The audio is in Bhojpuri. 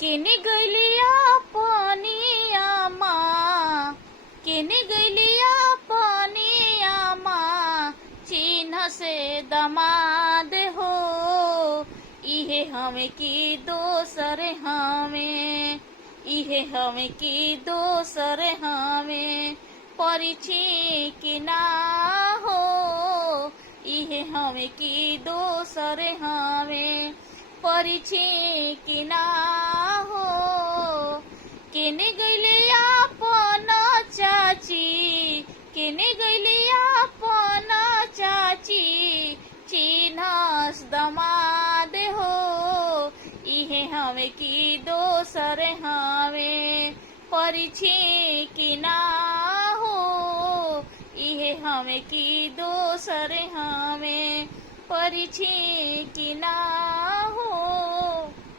केने गैलिया पानिया माँ, केने गैलिया पानिया माँ, चिन्ह से दमाद हो। इहे हमें की दोसर हमें, इहे हमें की दोसर हमें, परिची कि ना हो। इहे हमें की दोसर हमें, परिची कि ना हो। केने गैले आपन चाची, केने गैले आपन चाची, चिन्हस दमाद हो। इहे हमें की दोसर हमें, परिची कि ना हो। इहे हमें की दोसर हमें, परिची कि ना हो।